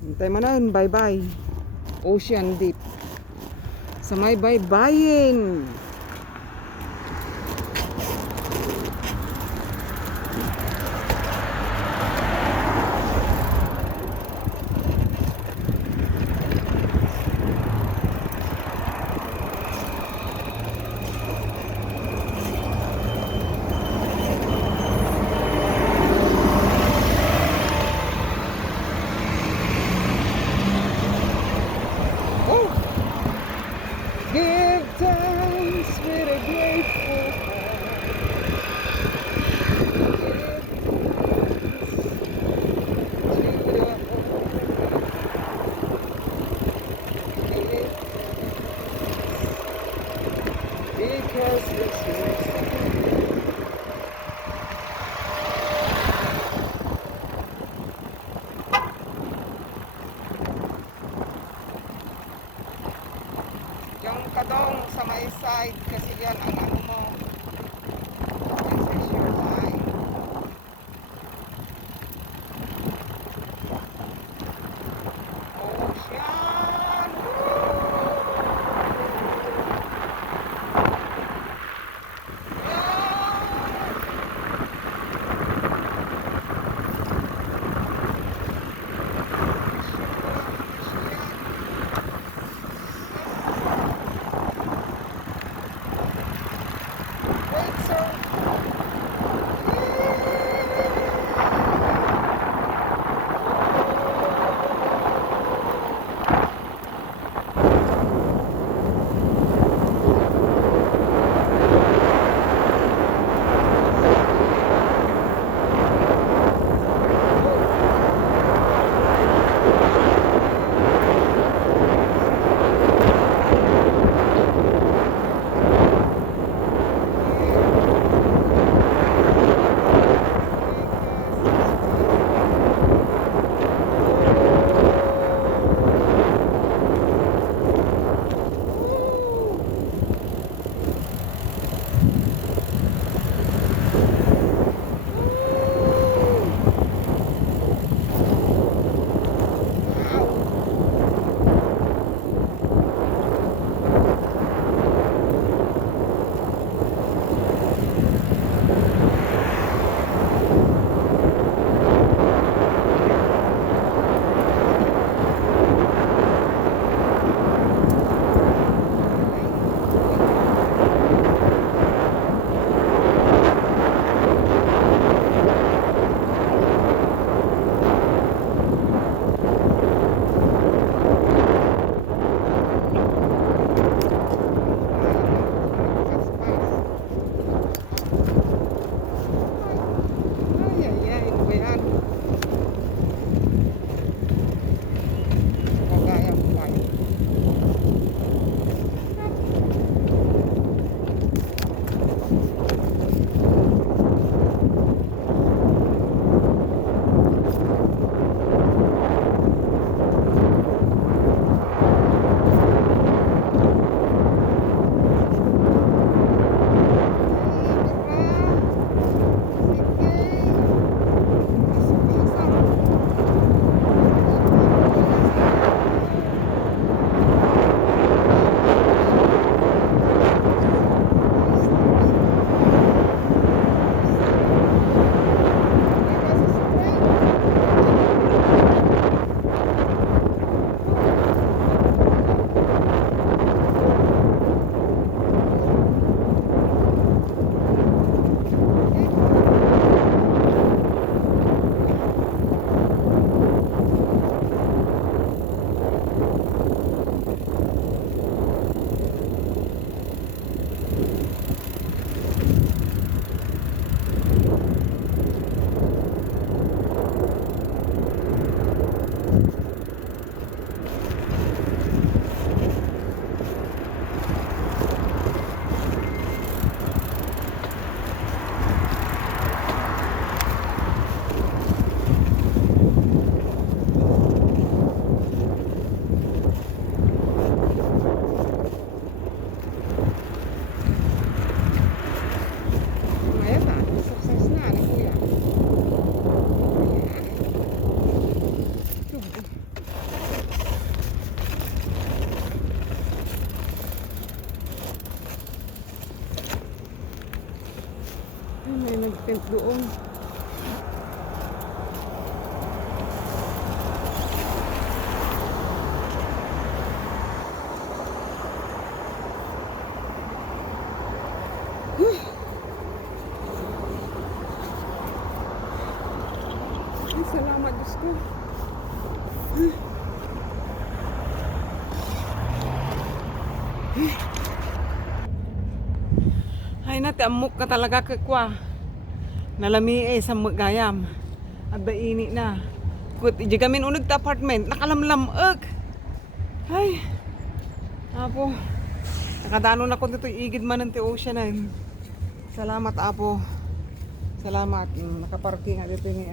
Hintay mo na yun, bye-bye. Ocean Deep. Sa may baybayin. Oh! Give thanks with a grateful because this is yung kadong sa may side kasi yan ang ano mo. This is your line. Ocean! nag-tent doon. Ay, salamat Diyos ko. Ay nati, amok ka talaga kakwa. Nalami sa magayam. At ini na. Kut, ijagamin unog ta apartment. Nakalamlam-ag. Ay. Apo. Nakadano na ko dito. Igid man ng ocean na. Salamat, Apo. Salamat. Nakaparking nga dito ni